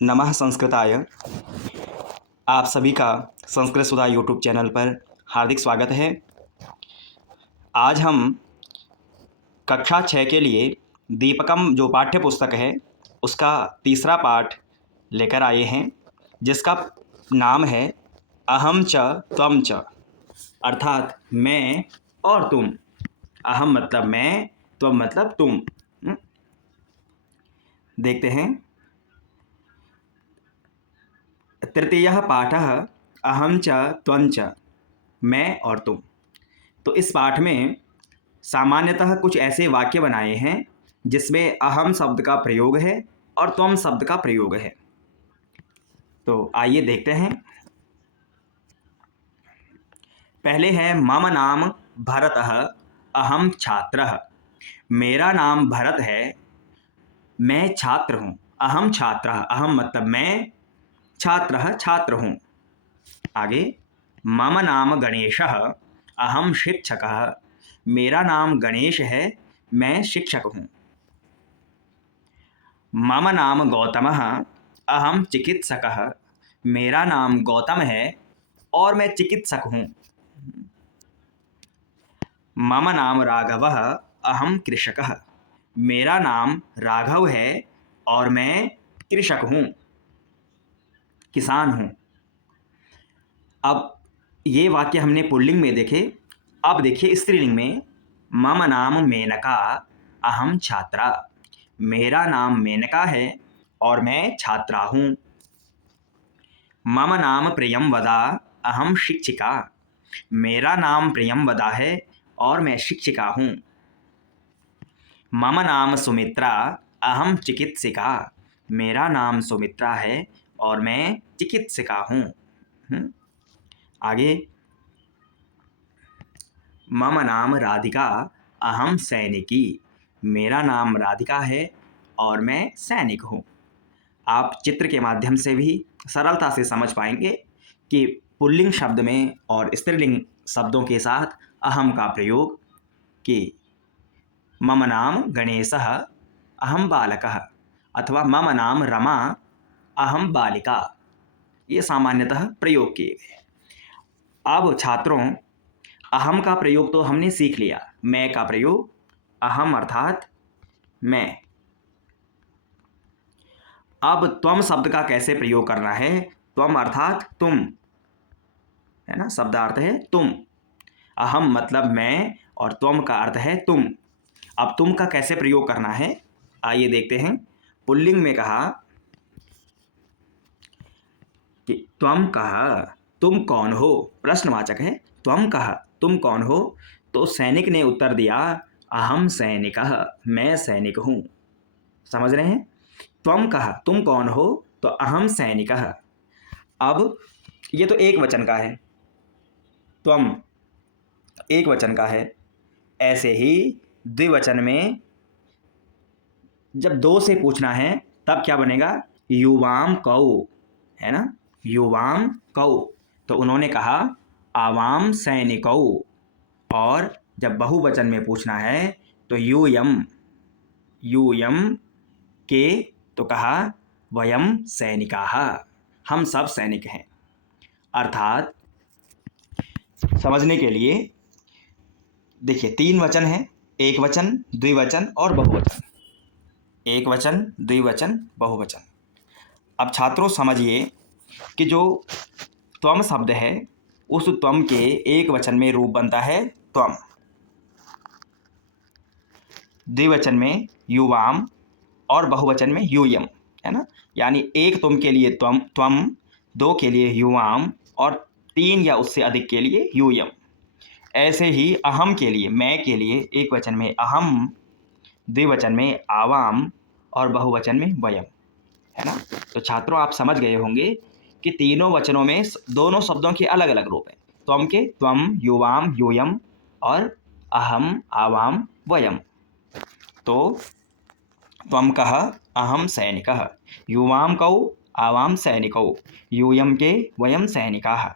नमः संस्कृताय। आप सभी का संस्कृत सुधा यूट्यूब चैनल पर हार्दिक स्वागत है। आज हम कक्षा 6 के लिए दीपकम जो पाठ्य पुस्तक है उसका तीसरा पाठ लेकर आए हैं, जिसका नाम है अहम च त्वम च, अर्थात मैं और तुम। अहम मतलब मैं, त्वम मतलब तुम। देखते हैं। तृतीयः पाठः अहम च त्वं च, मैं और तुम। तो इस पाठ में सामान्यतः कुछ ऐसे वाक्य बनाए हैं जिसमें अहम शब्द का प्रयोग है और त्वम शब्द का प्रयोग है। तो आइए देखते हैं। पहले है मम नाम भरतः अहम छात्रः। मेरा नाम भरत है, मैं छात्र हूँ। अहम छात्रः, अहम मतलब मैं, छात्रः छात्र हूँ। आगे मम नाम गणेशः अहम शिक्षकः। मेरा नाम गणेश है, मैं शिक्षक हूँ। मम नाम गौतमः अहम चिकित्सकः। मेरा नाम गौतम है और मैं चिकित्सक हूँ। मम नाम राघवः अहम कृषकः। मेरा नाम राघव है और मैं कृषक हूँ, किसान हूँ। अब ये वाक्य हमने पुल्लिंग में देखे। अब देखिए स्त्रीलिंग में। मम नाम मेनका अहम छात्रा। मेरा नाम मेनका है और मैं छात्रा हूँ। मम नाम प्रियंवदा अहम शिक्षिका। मेरा नाम प्रियंवदा है और मैं शिक्षिका हूँ। मम नाम सुमित्रा अहम चिकित्सिका। मेरा नाम सुमित्रा है और मैं चिकित्सिका हूँ। आगे मम नाम राधिका अहम सैनिकी। मेरा नाम राधिका है और मैं सैनिक हूँ। आप चित्र के माध्यम से भी सरलता से समझ पाएंगे कि पुल्लिंग शब्द में और स्त्रीलिंग शब्दों के साथ अहम का प्रयोग, कि मम नाम गणेशः अहम बालकः अथवा मम नाम रमा अहम बालिका, ये सामान्यतः प्रयोग किए गए। अब छात्रों, अहम का प्रयोग तो हमने सीख लिया। मैं का प्रयोग, अहम अर्थात मैं। अब त्वम शब्द का कैसे प्रयोग करना है। त्वम अर्थात तुम, है ना, शब्दार्थ है तुम। अहम मतलब मैं और त्वम का अर्थ है तुम। अब तुम का कैसे प्रयोग करना है, आइए देखते हैं। पुल्लिंग में कहा कि त्वम कहा तुम कौन हो, प्रश्नवाचक है। त्वम कहा तुम कौन हो, तो सैनिक ने उत्तर दिया अहम सैनिकः, मैं सैनिक हूँ। समझ रहे हैं। त्वम कहा तुम कौन हो, तो अहम सैनिकः। अब ये तो एक वचन का है, त्वम एक वचन का है। ऐसे ही द्विवचन में जब दो से पूछना है तब क्या बनेगा, युवाम कौ, है ना, युवाम कौ। तो उन्होंने कहा आवाम सैनिकौ। और जब बहुवचन में पूछना है तो यूयम, यूयम के, तो कहा वयम सैनिकाः, हम सब सैनिक हैं। अर्थात समझने के लिए देखिए, तीन वचन है, एक वचन, द्विवचन और बहुवचन। एक वचन, द्विवचन, बहुवचन। अब छात्रों समझिए कि जो त्वम शब्द है उस त्वम के एक वचन में रूप बनता है त्वम, द्विवचन में युवाम और बहुवचन में यूयम, है ना। यानी एक तुम के लिए त्वम त्वम, दो के लिए युवाम और तीन या उससे अधिक के लिए यूयम। ऐसे ही अहम के लिए, मैं के लिए एक वचन में अहम, द्विवचन में आवाम और बहुवचन में वयम, है ना। तो छात्रों आप समझ गए होंगे कि तीनों वचनों में दोनों शब्दों के अलग अलग रूप हैं। त्वम के त्वम, युवाम यूयम और अहम आवाम वयम। तो त्वम कः अहम सैनिकः, युवाम कौ आवाम सैनिकौ, यूयम के वयम सैनिकाः।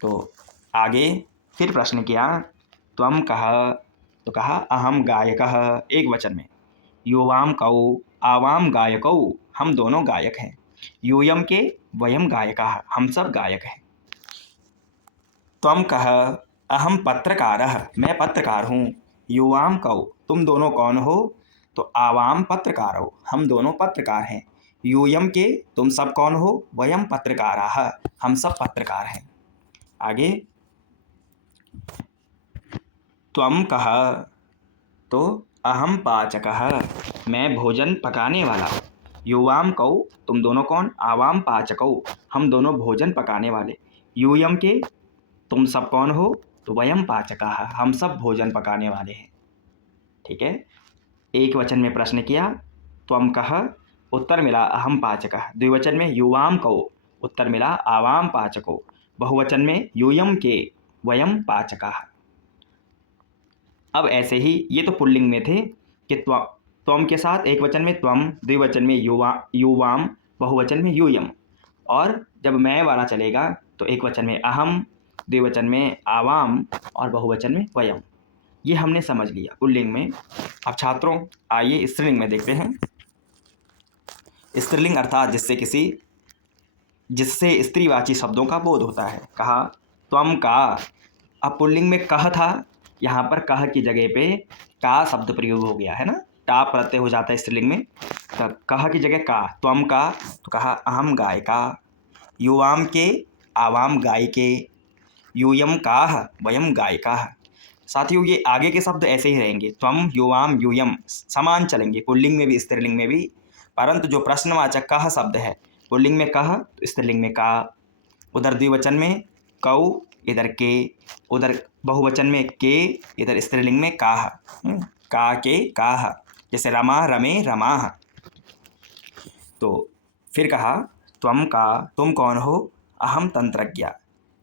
तो आगे फिर प्रश्न किया, त्वम कः, तो कहा अहम गायकः एक वचन में, युवाम कौ आवाम गायकौ, हम दोनों गायक हैं। यूयम के वयम गायकाः, हम सब गायक हैं। त्वं कः, अहम पत्रकारः, मैं पत्रकार हूँ। युवाम कौ, तुम दोनों कौन हो? तो आवाम पत्रकारौ, हम दोनों पत्रकार हैं। यूयम के, तुम सब कौन हो? वयम पत्रकाराः, हम सब पत्रकार हैं। आगे त्वं कः, तो अहम पाचकः, मैं भोजन पकाने वाला। युवाम कौ, तुम दोनों कौन? आवाम पाचकौ, हम दोनों भोजन पकाने वाले। यूयम के, तुम सब कौन हो? तो वयम पाचकाः, हम सब भोजन पकाने वाले हैं। ठीक है, एक वचन में प्रश्न किया त्वं कः, उत्तर मिला अहम पाचकः। द्विवचन में युवाम कौ, उत्तर मिला आवाम पाचकौ। बहुवचन में यूयम के वयम पाचकाः। अब ऐसे ही ये तो पुल्लिंग में थे कि त्वम के साथ एक वचन में त्वम, द्विवचन में युवाम, बहुवचन में यूयम। और जब मैं वाला चलेगा तो एक वचन में अहम, द्विवचन में आवाम और बहुवचन में वयम। ये हमने समझ लिया पुल्लिंग में। अब छात्रों आइए स्त्रीलिंग में देखते हैं। स्त्रीलिंग अर्थात जिससे स्त्रीवाची शब्दों का बोध होता है। कहा त्वम का, अब पुल्लिंग में कह था, यहाँ पर कह की जगह पे का शब्द प्रयोग हो गया है ना, टा प्रत्यय हो जाता है स्त्रीलिंग में। तब कह की जगह का, त्वम का, तो कहा अहम गायिका। युवाम के, आवाम गायिके। यूयम काह, वयम गायिकाः। साथियों ये आगे के शब्द ऐसे ही रहेंगे, त्वम, युवाम, यूयम समान चलेंगे पुल्लिंग में भी स्त्रीलिंग में भी। परंतु जो प्रश्नवाचक कह शब्द है, पुल्लिंग में कह, स्त्रीलिंग में का। उधर द्विवचन में कौ, इधर के। उधर बहुवचन में के, इधर स्त्रीलिंग में काह। का के काह, जैसे रमा, रमे, रमाः। तो फिर कहा त्वम का, तुम कौन हो? अहम तंत्रज्ञ,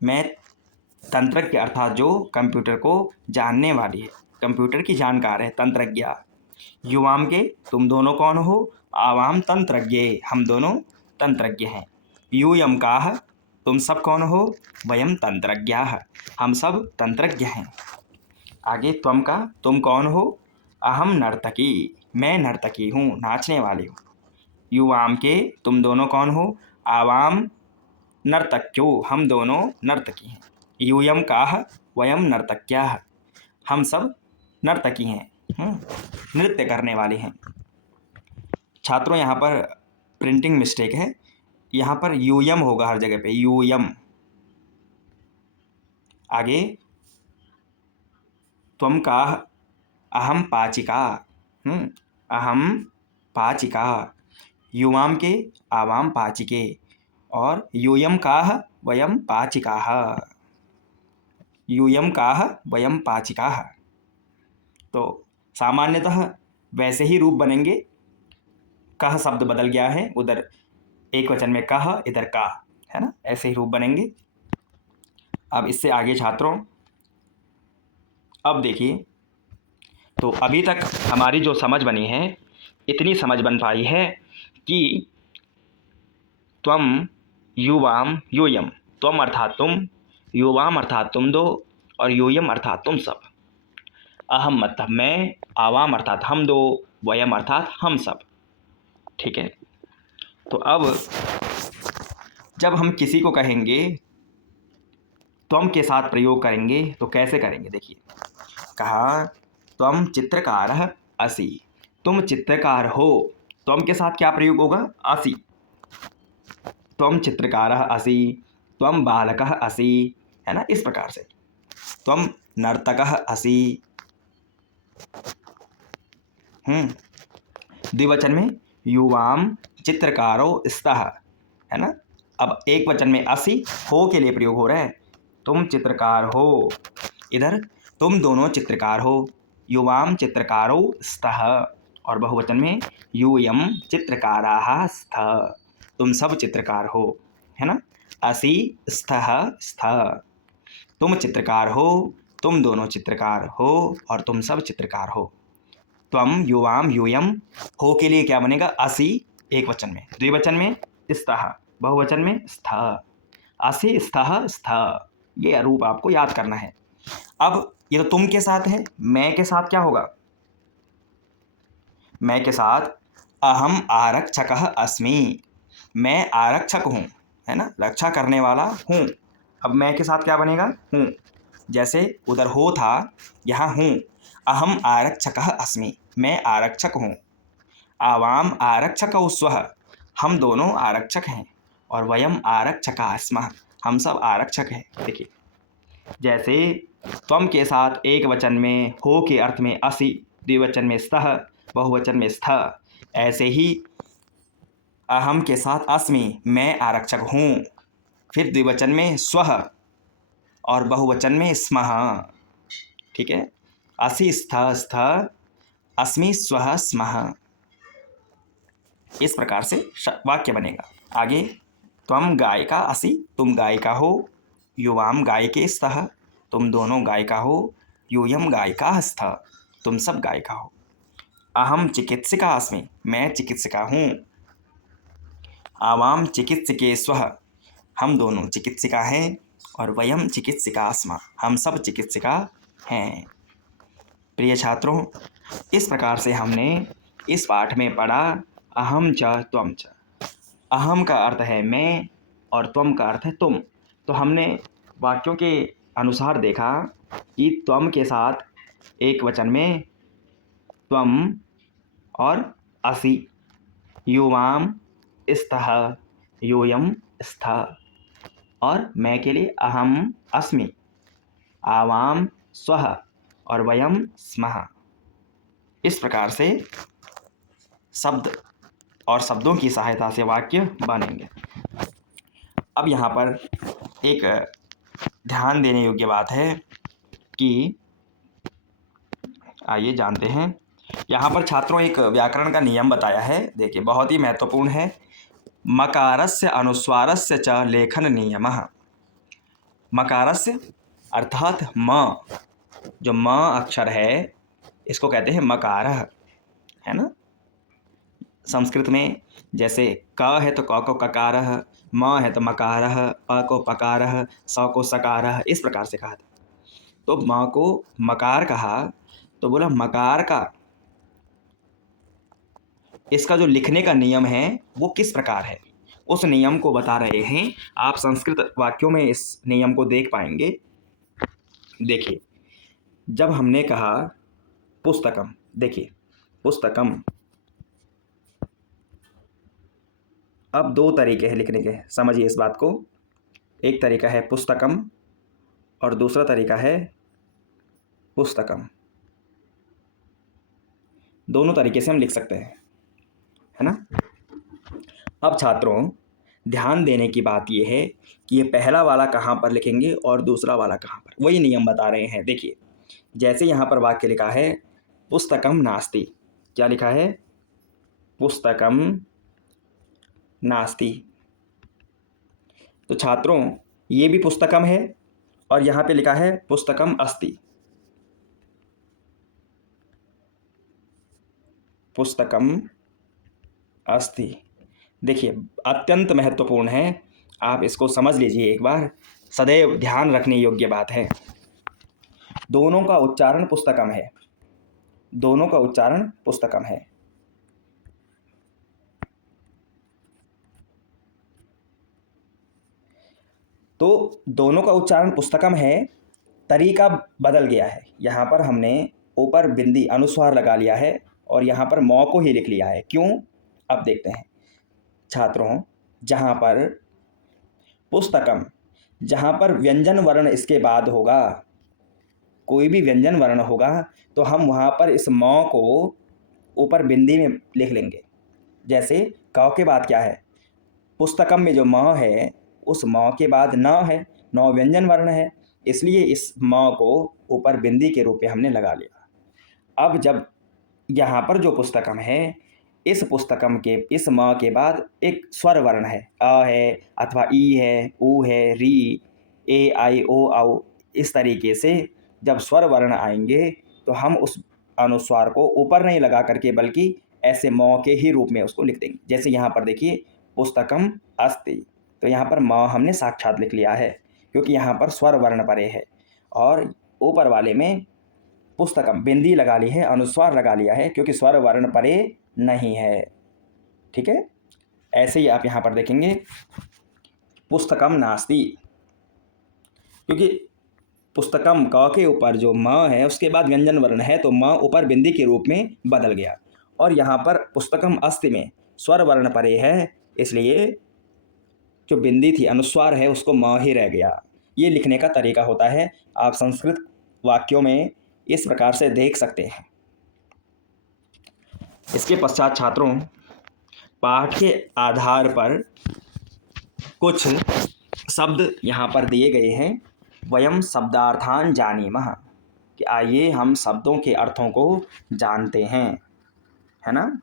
मैं तंत्रज्ञ अर्थात जो कंप्यूटर को जानने वाली है, कंप्यूटर की जानकार है, तंत्रज्ञ। युवाम के, तुम दोनों कौन हो? आवाम तंत्रज्ञ, हम दोनों तंत्रज्ञ हैं। यूयम काह, तुम सब कौन हो? वयम तंत्रज्ञाः, हम सब तंत्रज्ञ हैं। आगे त्वम का, तुम कौन हो? अहम नर्तकी, मैं नर्तकी हूँ, नाचने वाली हूँ। युवाम के, तुम दोनों कौन हो? आवाम नर्तक्यो, हम दोनों नर्तकी हैं। यूयम काह, वयम नर्तक्याः, हम सब नर्तकी हैं, नृत्य करने वाले हैं। छात्रों यहाँ पर प्रिंटिंग मिस्टेक है, यहाँ पर यूयम होगा हर जगह पे, यूयम। आगे त्वम काह, अहम पाचिका, अहम पाचिका। युवाम के, आवाम पाचिके। और यूयम काह, वयम पाचिकाः, यूयम काह, वयम पाचिकाः। तो सामान्यतः वैसे ही रूप बनेंगे। कह शब्द बदल गया है, उधर एक वचन में कह, इधर का, है ना, ऐसे ही रूप बनेंगे। अब इससे आगे छात्रों अब देखिए, तो अभी तक हमारी जो समझ बनी है, इतनी समझ बन पाई है कि त्वम, युवाम, यूयम। त्वम अर्थात तुम, युवाम अर्थात तुम दो, और यूयम अर्थात तुम सब। अहम मतलब मैं, आवाम अर्थात हम दो, वयम अर्थात हम सब। ठीक है, तो अब जब हम किसी को कहेंगे त्वम के साथ प्रयोग करेंगे तो कैसे करेंगे, देखिए। कहा त्वम चित्रकारः असि, तुम चित्रकार हो। त्वम के साथ क्या प्रयोग होगा? असि। त्वम चित्रकारः असि, त्वम बालकः असि, है ना, इस प्रकार से। त्वम नर्तकः असि। द्विवचन में युवाम चित्रकारो स्तः, है ना। अब एक वचन में असि हो के लिए प्रयोग हो रहा है, तुम चित्रकार हो। इधर तुम दोनों चित्रकार हो, युवाम चित्रकारो स्तः। और बहुवचन में यूयम चित्रकाराः स्तः, तुम सब चित्रकार हो, है ना। असि स्तः, स्तः, तुम चित्रकार हो, तुम दोनों चित्रकार हो, और तुम सब चित्रकार हो। त्वम, युवाम, यूयम। हो के लिए क्या बनेगा? असि एक वचन में, द्विवचन में स्तः, बहुवचन में स्तः। असि स्तः, स्तः, ये रूप आपको याद करना है। अब ये तो तुम के साथ है, मैं के साथ क्या होगा? मैं के साथ अहम आरक्षकः अस्मि, मैं आरक्षक हूँ, है ना, रक्षा करने वाला हूँ। अब मैं के साथ क्या बनेगा? हूँ। जैसे उधर हो था, यहाँ हूँ। अहम आरक्षकः अस्मि, मैं आरक्षक हूँ। आवाम आरक्षकौ स्वः, हम दोनों आरक्षक हैं। और वयम आरक्षकाः स्मः, हम सब आरक्षक हैं। देखिए, जैसे त्वम के साथ एक वचन में हो के अर्थ में असि, द्विवचन में स्तः, बहुवचन में स्थ, ऐसे ही अहम के साथ अस्मि, मैं आरक्षक हूँ, फिर द्विवचन में स्वः और बहुवचन में स्मः। ठीक है, असि स्थ स्थ, अस्मि स्वः स्मः, इस प्रकार से वाक्य बनेगा। आगे, त्वम गायिका असि, तुम गायिका हो। युवाम गायिके स्तः, तुम दोनों गायिका हो। यूयम गायिका स्तः, तुम सब गायिका हो। अहम चिकित्सिका अस्मि, मैं चिकित्सिका हूँ। आवाम चिकित्सके स्वः, हम दोनों चिकित्सिका हैं। और वयम चिकित्सिका स्मः, हम सब चिकित्सिका हैं। प्रिय छात्रों, इस प्रकार से हमने इस पाठ में पढ़ा अहम च त्वम च। अहम का अर्थ है मैं और त्वम का अर्थ है तुम। तो हमने वाक्यों के अनुसार देखा कि त्वम के साथ एक वचन में त्वम और असि, युवाम स्तः, यूयम स्थ, और मैं के लिए अहम अस्मि, आवाम स्वः और वयम स्मः। इस प्रकार से शब्द और शब्दों की सहायता से वाक्य बनेंगे। अब यहाँ पर एक ध्यान देने योग्य बात है कि आइए जानते हैं। यहाँ पर छात्रों एक व्याकरण का नियम बताया है। देखिए, बहुत ही महत्वपूर्ण है। मकारस्य अनुस्वारस्य च लेखन नियमः। मकारस्य अर्थात म, जो म अक्षर है इसको कहते हैं मकारः, है ना। संस्कृत में जैसे क है तो क को ककारः, म है तो मकारः, प को पकारः, स को सकारः, इस प्रकार से कहा था। तो म को मकार कहा तो बोला मकार का इसका जो लिखने का नियम है वो किस प्रकार है, उस नियम को बता रहे हैं। आप संस्कृत वाक्यों में इस नियम को देख पाएंगे। देखिए, जब हमने कहा पुस्तकम, देखिए पुस्तकम, अब दो तरीके हैं लिखने के, समझिए इस बात को। एक तरीका है पुस्तकम और दूसरा तरीका है पुस्तकम। दोनों तरीके से हम लिख सकते हैं, है ना। अब छात्रों, ध्यान देने की बात यह है कि ये पहला वाला कहाँ पर लिखेंगे और दूसरा वाला कहाँ पर, वही नियम बता रहे हैं। देखिए, जैसे यहाँ पर वाक्य लिखा है पुस्तकम नास्ति, क्या लिखा है? पुस्तकम नास्ति। तो छात्रों, ये भी पुस्तकम है और यहाँ पे लिखा है पुस्तकम अस्ति। पुस्तकम अस्ति, देखिए अत्यंत महत्वपूर्ण है, आप इसको समझ लीजिए एक बार, सदैव ध्यान रखने योग्य बात है। दोनों का उच्चारण पुस्तकम है, दोनों का उच्चारण पुस्तकम है। तो दोनों का उच्चारण पुस्तकम है, तरीका बदल गया है। यहाँ पर हमने ऊपर बिंदी अनुस्वार लगा लिया है और यहाँ पर मौ को ही लिख लिया है। क्यों? अब देखते हैं छात्रों। जहाँ पर पुस्तकम, जहाँ पर व्यंजन वर्ण इसके बाद होगा, कोई भी व्यंजन वर्ण होगा, तो हम वहाँ पर इस मौ को ऊपर बिंदी में लिख लेंगे। जैसे क के बाद क्या है? पुस्तकम में जो म है उस म के बाद न है, नौ व्यंजन वर्ण है, इसलिए इस म को ऊपर बिंदी के रूप में हमने लगा लिया। अब जब यहाँ पर जो पुस्तकम है, इस पुस्तकम के इस म के बाद एक स्वर वर्ण है, अ है अथवा ई है, ऊ है, री, ए आई ओ औ, इस तरीके से जब स्वर वर्ण आएंगे तो हम उस अनुस्वार को ऊपर नहीं लगा करके बल्कि ऐसे मौ के ही रूप में उसको लिख देंगे। जैसे यहाँ पर देखिए पुस्तकम अस्ति, तो यहाँ पर म हमने साक्षात लिख लिया है क्योंकि यहाँ पर स्वर वर्ण परे है, और ऊपर वाले में पुस्तकम बिंदी लगा ली है, अनुस्वार लगा लिया है क्योंकि स्वर वर्ण परे नहीं है। ठीक है। ऐसे ही आप यहाँ पर देखेंगे पुस्तकम नास्ति, क्योंकि पुस्तकम क के ऊपर जो म है उसके बाद व्यंजन वर्ण है तो म ऊपर बिंदी के रूप में बदल गया, और यहाँ पर पुस्तकम अस्ति में स्वर वर्ण परे है, इसलिए जो बिंदी थी अनुस्वार है उसको म ही रह गया। ये लिखने का तरीका होता है, आप संस्कृत वाक्यों में इस प्रकार से देख सकते हैं। इसके पश्चात छात्रों पाठ के आधार पर कुछ शब्द यहाँ पर दिए गए हैं। वयम शब्दार्थान जानीमः, कि आइए हम शब्दों के अर्थों को जानते हैं, है ना।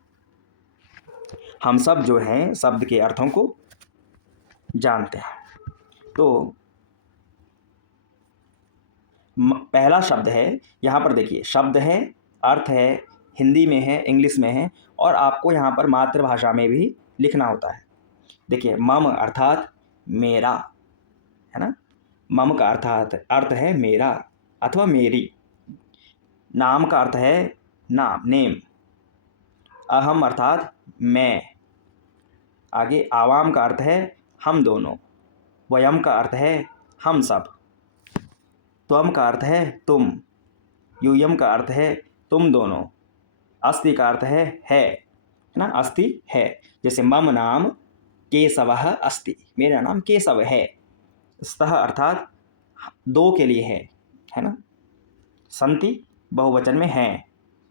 हम सब जो हैं शब्द के अर्थों को जानते हैं। तो पहला शब्द है, यहाँ पर देखिए शब्द है, अर्थ है, हिंदी में है, इंग्लिश में है, और आपको यहाँ पर मातृभाषा में भी लिखना होता है। देखिए मम अर्थात मेरा, है ना। मम का अर्थ है मेरा अथवा मेरी। नाम का अर्थ है नाम, नेम। अहम अर्थात मैं। आगे आवाम का अर्थ है हम दोनों। वयम का अर्थ है हम सब। त्वम का अर्थ है तुम। यूयम का अर्थ है तुम दोनों। अस्ति का अर्थ है ना, अस्ति है। जैसे मम नाम केशवः अस्ति, मेरा नाम केशव है। स्तः अर्थात दो के लिए है ना। संति बहुवचन में है।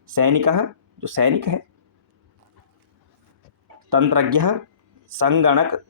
सैनिकः जो सैनिक है। तंत्रज्ञः संगणक